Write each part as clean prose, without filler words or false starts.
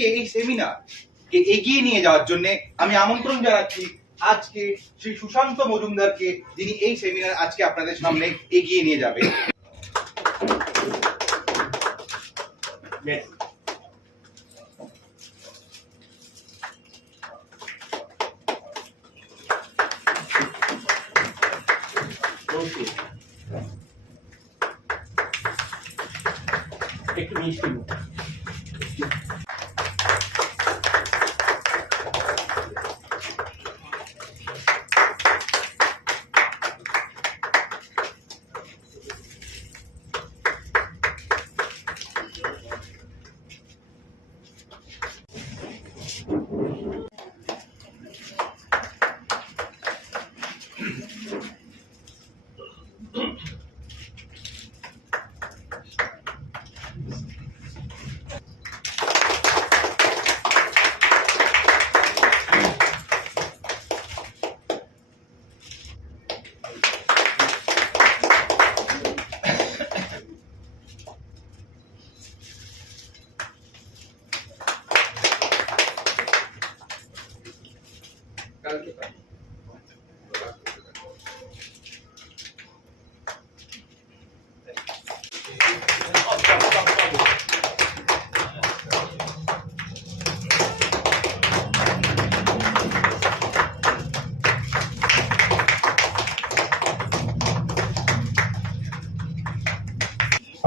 আজকে এই সেমিনার কে এগিয়ে নিয়ে যাওয়ার জন্য আমি আমন্ত্রণ জানাচ্ছি আজকে শ্রী সুশান্ত মজুমদারকে, যিনি এই সেমিনার আজকে আপনাদের সামনে এগিয়ে নিয়ে যাবে। একটু মিষ্টি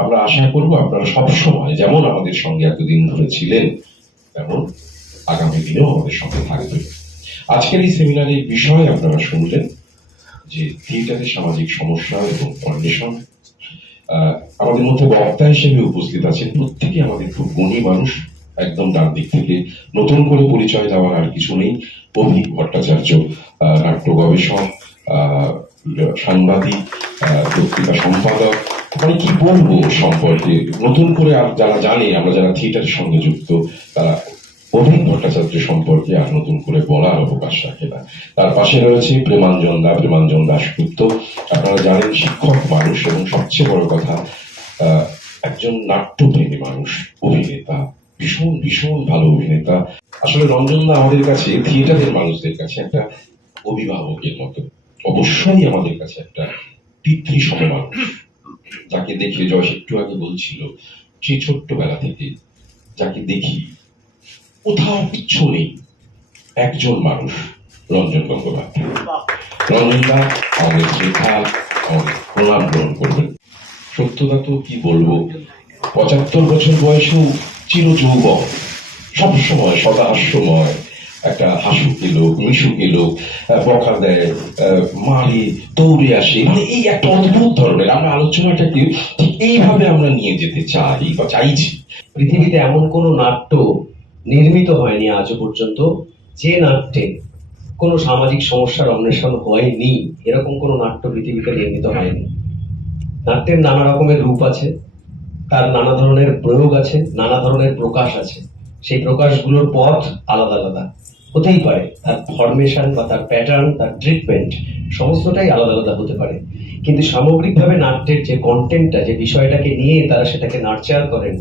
আমরা আশা করব আপনারা সবসময় যেমন আমাদের সঙ্গে এতদিন ধরে ছিলেন তেমন আগামী দিনেও আমাদের সঙ্গে থাকবেন। আজকের এই সেমিনারের বিষয় আপনারা শুনলেন যে থিয়েটারের সামাজিক সমস্যা এবং কন্ডিশন। আমাদের মধ্যে বক্তা হিসেবে উপস্থিত আছেন প্রত্যেকে আমাদের খুব গুণী মানুষ। একদম ডান দিক থেকে নতুন করে পরিচয় দেওয়ার আর কিছু নেই। অভিক ভট্টাচার্য নাট্য গবেষক, সাংবাদিক, পত্রিকা সম্পাদক, মানে কি বলবো সম্পর্কে নতুন করে আর যারা জানে, আমরা যারা থিয়েটারের সঙ্গে যুক্ত তারা অভিক ভট্টাচার্য সম্পর্কে আর নতুন করে বলার অবকাশ রাখে না। তার পাশে রয়েছে প্রেমাঞ্জন দাশগুপ্ত। আপনারা জানেন শিক্ষক মানুষ এবং সবচেয়ে বড় কথা একজন নাট্যপ্রেমী মানুষ, অভিনেতা, ভীষণ ভীষণ ভালো অভিনেতা। আসলে রঞ্জনদা আমাদের কাছে থিয়েটারের মানুষদের কাছে একটা অভিভাবকের মতো, অবশ্যই আমাদের কাছে একটা পিতৃসম মানুষ, যাকে দেখে জয় একটু আগে বলছিল সেই ছোট্টবেলা থেকে যাকে দেখি কোথাও কিচ্ছু নেই, একজন মানুষ রঞ্জন গঙ্গোপাধ্যায়। রঞ্জনদা আমাদের শ্রদ্ধা, আমাদের প্রণাম গ্রহণ করবেন। সত্যতা তো কি বলবো, 75 বছর বয়সেও চির যৌবন, সবসময় সদাহাস্যময়, একটা হাসুকে লোক, মিশুকে লোক, বকা দেয়, মারে, দৌড়ে আসে, মানে এই একটা অদ্ভুত ধরনের। আমরা আলোচনাটাকে ঠিক এইভাবে আমরা নিয়ে যেতে চাই বা চাইছি। পৃথিবীতে এমন কোনো নাট্য নির্মিত হয়নি আজও পর্যন্ত যে নাট্যে কোনো সামাজিক সমস্যার অন্বেষণ হয়নি। এরকম কোনো নাট্য পৃথিবীতে নির্মিত হয়নি। নাট্যের নানা রকমের রূপ আছে, তার নানা ধরনের প্রয়োগ আছে, নানা ধরনের প্রকাশ আছে। সেই প্রকাশগুলোর পথ আলাদা আলাদা হতেই পারে, তার ফরমেশন বা তার প্যাটার্ন, তার ট্রিটমেন্ট সমস্তটাই আলাদা আলাদা হতে পারে, কিন্তু সামগ্রিকভাবে নাট্যের যে কন্টেন্টটা, যে বিষয়টাকে নিয়ে তারা সেটাকে নার্চার করেন,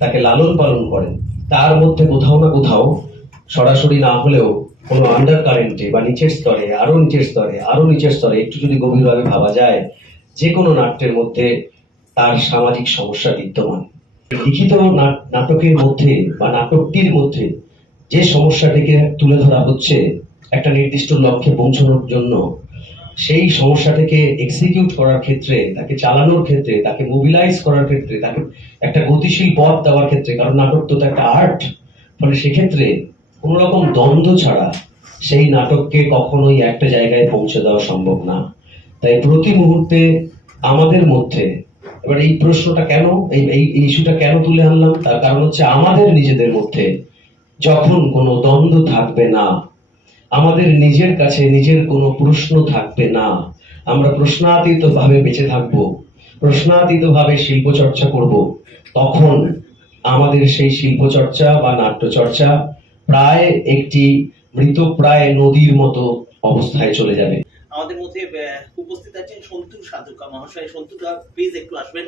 তাকে লালন পালন করেন, তার মধ্যে কোথাও না কোথাও সরাসরি না হলেও কোনো আন্ডার কারেন্টে বা নিচের স্তরে, আরো নিচের স্তরে একটু যদি গভীরভাবে ভাবা যায়, যে কোনো নাট্যের মধ্যে তার সামাজিক সমস্যা বিদ্যমান। লিখিত নাটকের মধ্যে বা নাটকটির মধ্যে যে সমস্যাটিকে তুলে ধরা হচ্ছে একটা নির্দিষ্ট লক্ষ্যে পৌঁছানোর জন্য, সেই সমস্যাটাকে এক্সিকিউট করার ক্ষেত্রে, তাকে চালানোর ক্ষেত্রে, তাকে মোবিলাইজ করার ক্ষেত্রে, তাকে একটা গতিশীল পথ দেওয়ার ক্ষেত্রে, কারণ নাটক তো একটা আর্ট, ফলে সেক্ষেত্রে কোন রকম দ্বন্দ্ব ছাড়া সেই নাটককে কখনোই একটা জায়গায় পৌঁছে দেওয়া সম্ভব না। তাই প্রতি মুহূর্তে আমাদের মধ্যে, এবার এই প্রশ্নটা কেন, এই ইস্যুটা কেন তুলে আনলাম, তার কারণ হচ্ছে আমাদের নিজেদের মধ্যে যখন কোনো দ্বন্দ্ব থাকবে না, আমাদের নিজের কাছে নিজের কোনো প্রশ্ন থাকবে না, আমরা প্রশ্নাতীত ভাবে বেঁচে থাকবো, প্রশ্নাতীত ভাবে শিল্প চর্চা করব, তখন আমাদের সেই শিল্প চর্চা বা নাট্য চর্চা প্রায় একটি মৃতপ্রায় নদীর মতো অবস্থায় চলে যাবে। আমাদের মধ্যে উপস্থিত আছেন সন্তুর সাধুকা মহাশয়। সন্তুদা প্লিজ একটু আসবেন।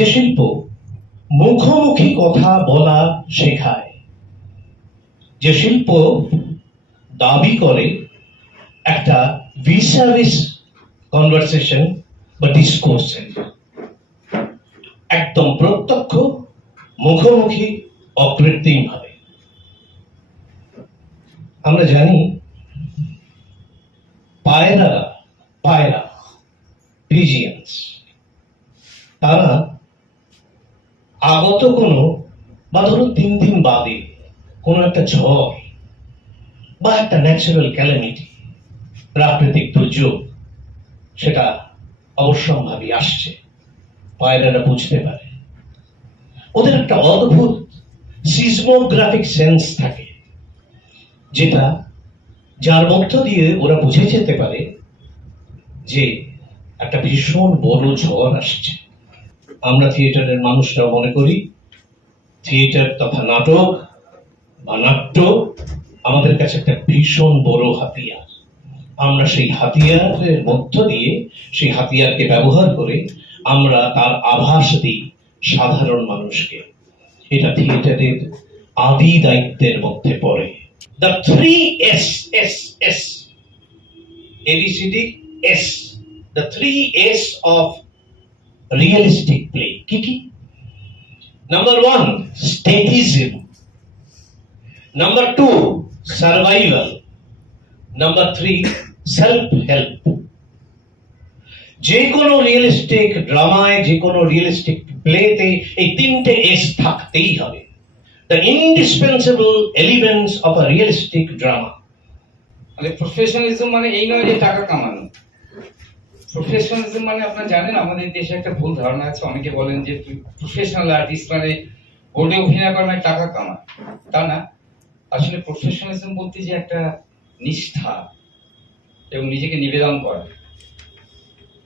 যে শিল্প মুখোমুখি কথা বলা শেখায়, যে শিল্প দাবি করে একটা ভিসাভিস কনভারসেশন বা ডিসকোর্সের, একদম প্রত্যক্ষ মুখোমুখি অকৃত্রিম ভাবে। আমরা জানি পায়রা পিজিয়ান্স, তারা আগত কোনো বা ধরো 3 দিন বাদে কোনো একটা ঝড় বা একটা ন্যাচারাল ক্যালামিটি, প্রাকৃতিক দুর্যোগ, সেটা অবশ্যম্ভাবী আসছে, পায়রারা বুঝতে পারে। ওদের একটা অদ্ভুত সিসমোগ্রাফিক সেন্স থাকে, যেটা যার মধ্য দিয়ে ওরা বুঝে যেতে পারে যে একটা ভীষণ বড় ঝড় আসছে। আমরা থিয়েটারের মানুষরা মনে করি থিয়েটার তথা নাটক বা নাট্য আমাদের কাছে একটা ভীষণ বড় হাতিয়ার। আমরা সেই হাতিয়ারের মধ্য দিয়ে, সেই হাতিয়ারকে ব্যবহার করে আমরা তার আভাস দিই সাধারণ মানুষকে। এটা থিয়েটারের আদি দায়িত্বের মধ্যে পড়ে। The 3 S, ABCD S, the 3 S of realistic play. কি? Number 1, statism. Number 2, survival. Number 3, self-help. যে কোনো রিয়েলিস্টিক ড্রামায়, যে কোনো রিয়েলিস্টিক প্লেতে এই 3টে এস থাকতেই হবে। The indispensable elements of a realistic drama. মানে প্রফেশনালিজম মানে এই নয় যে টাকা কামানো। প্রফেশনালিজম মানে আপনারা জানেন আমাদের দেশে একটা ভুল ধারণা আছে, অনেকে বলেন যে প্রফেশনাল আর্টিস্ট মানে বোর্ডে অভিনয় করে মানে টাকা কামায়। তা না, আসলে প্রফেশনালিজম বলতে যে একটা নিষ্ঠা এবং নিজেকে নিবেদন করা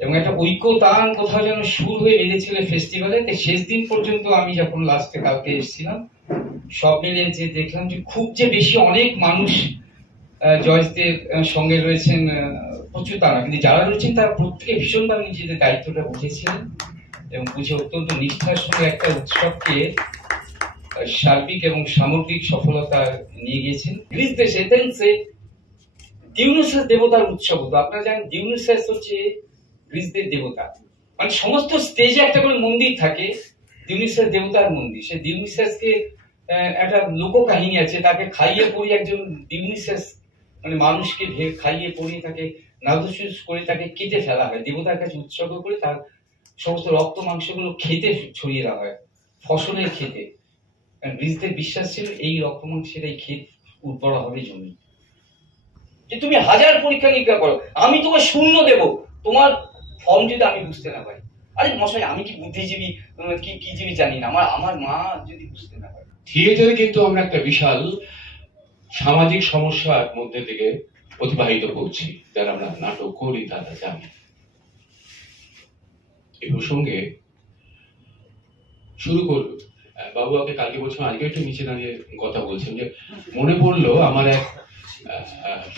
এবং একটা ঐক্যতান কোথাও যেন সুর হয়ে বেঁধেছিল ফেস্টিভ্যালে। শেষ দিন পর্যন্ত আমি যখন লাস্টে কালকে এসেছিলাম, সব মিলে যে দেখলাম যে খুব যে বেশি অনেক মানুষ জয়েসদের সঙ্গে রয়েছেন, প্রচুর তা না, কিন্তু যারা রয়েছেন তারা প্রত্যেকে ভীষণভাবে নিজেদের দায়িত্বটা বুঝেছিলেন এবং বুঝে অত্যন্ত নিষ্ঠার সঙ্গে একটা উৎসবকে সার্বিক এবং সামগ্রিক সফলতা নিয়ে গিয়েছেন। গ্রিস দেশে এথেন্সে ডিউনুসাস দেবতার উৎসব হতো। আপনারা জানেন ডিউনুসাস হচ্ছে গ্রিসদের দেবতা, মানে সমস্ত স্টেজে একটা করে মন্দির থাকে, ডিউনুসাস দেবতার মন্দির। সে ডিউনুসাসকে একটা লোককাহিনী আছে, তাকে খাইয়ে পরিয়ে একজন ডিউনুসাস মানে মানুষকে খাইয়ে পরিয়ে তাকে নাদুসুস করে তাকে কেটে ফেলা হয়, দেবতার কাছে উৎসর্গ করে তার সমস্ত রক্ত মাংসগুলো খেতে ছড়িয়ে দেওয়া হয়, ফসলের খেতে। গ্রিসদের বিশ্বাস ছিল এই রক্ত মাংসের এই ক্ষেত উর্বর হবে জমি, যে তুমি 1000 পরীক্ষা নিরীক্ষা করো, আমি তোমার 0 দেব তোমার ফর্ম যদি আমি বুঝতে না পারি। আরে মশাই, আমি কি বুদ্ধিজীবী কি জীবী জানি না, আমার মা যদি বুঝতে না পারে। থিয়েটারে কিন্তু আমরা একটা বিশাল সামাজিক সমস্যার মধ্যে থেকে অতিবাহিত করছি, যারা আমরা নাটক করি তারা জানি। এই প্রসঙ্গে শুরু করব, বাবু আপনি কালকে বলছিলাম, আজকে একটু নিচে দাঁড়িয়ে কথা বলছেন, যে মনে পড়লো আমার এক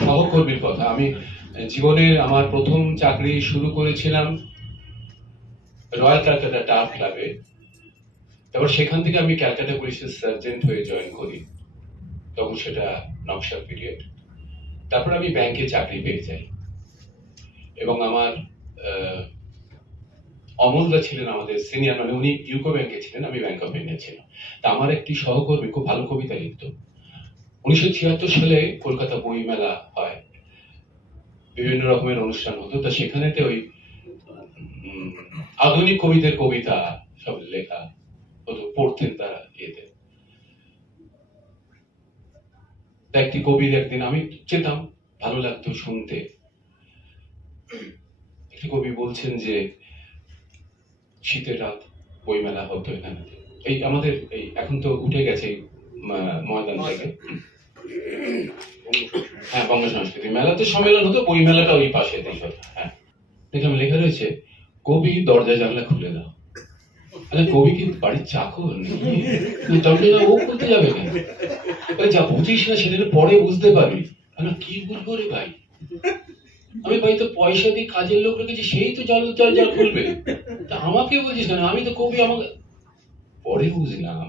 সহকর্মীর কথা। আমি জীবনের আমার প্রথম চাকরি শুরু করেছিলাম রয়্যাল ক্যালকাটা টার্ফ ক্লাবে। তারপর সেখান থেকে আমি ক্যালকাটা পুলিশের সার্জেন্ট হয়ে জয়েন করি, তখন সেটা নকশাল পিরিয়ড। তারপর আমি ব্যাংকে চাকরি পেয়ে যাই এবং আমার অমলদা ছিলেন আমাদের সিনিয়র, মানে উনি ইউকো ব্যাংকে ছিলেন, আমি ব্যাংক অফ ইন্ডিয়া ছিলাম। তা আমার একটি সহকর্মী খুব ভালো কবিতা লিখত। 1976 সালে কলকাতা বই মেলা হয়, বিভিন্ন রকমের অনুষ্ঠান হতো, তা সেখানেতে ওই আধুনিক কবিদের কবিতা সব লেখা হতো, পড়তেন তারা এতে। তা একটি কবির একদিন আমি যেতাম, ভালো লাগতো শুনতে। একটি কবি বলছেন যে শীতের রাত বইমেলা হতো এখানে, এই আমাদের এই এখন তো উঠে গেছে ময়দান থেকে, হ্যাঁ বঙ্গ সংস্কৃতি মেলাতে সম্মেলন হতো, বই মেলাটা ওই পাশে হতো। হ্যাঁ, দেখলাম লেখা রয়েছে কবি দরজা জানলা খুলে দাও। আরে কবি কি বাড়ির চাকর নাকি? দরজা ও খুলতে যাবে কেন? যা বুঝিস না সেটা পরে বুঝতে পারবি। কি বুঝবো রে ভাই, আমি বাড়িতে পয়সা দিয়ে কাজের লোক রেখেছি, সেই তো জল খুলবে। তা আমাকে বলছিস কেন? আমি তো কবি। আমাকে পরে বুঝলাম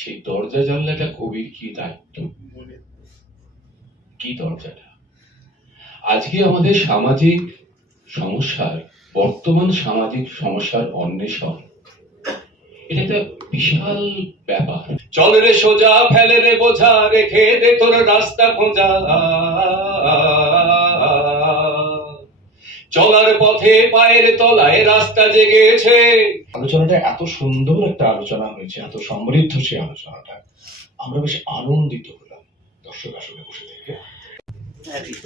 সেই দরজা জানলাটা কবির কি দায়িত্ব, কি দরজাটা। আজকে আমাদের সামাজিক সমস্যার, বর্তমান সামাজিক সমস্যার অন্বেষণ, এটা একটা বিশাল ব্যাপার। চল রে সোজা, ফেলে রে বোঝা, রেখে দে তোর রাস্তা খোঁজা, চলার পথে পায়ের তলায় রাস্তা জেগেছে। আলোচনাটা এত সুন্দর একটা আলোচনা হয়েছে, এত সমৃদ্ধ সেই আলোচনাটা, আমরা বেশ আনন্দিত হলাম দর্শক আসলে বসে থেকে। হ্যাঁ, ঠিক।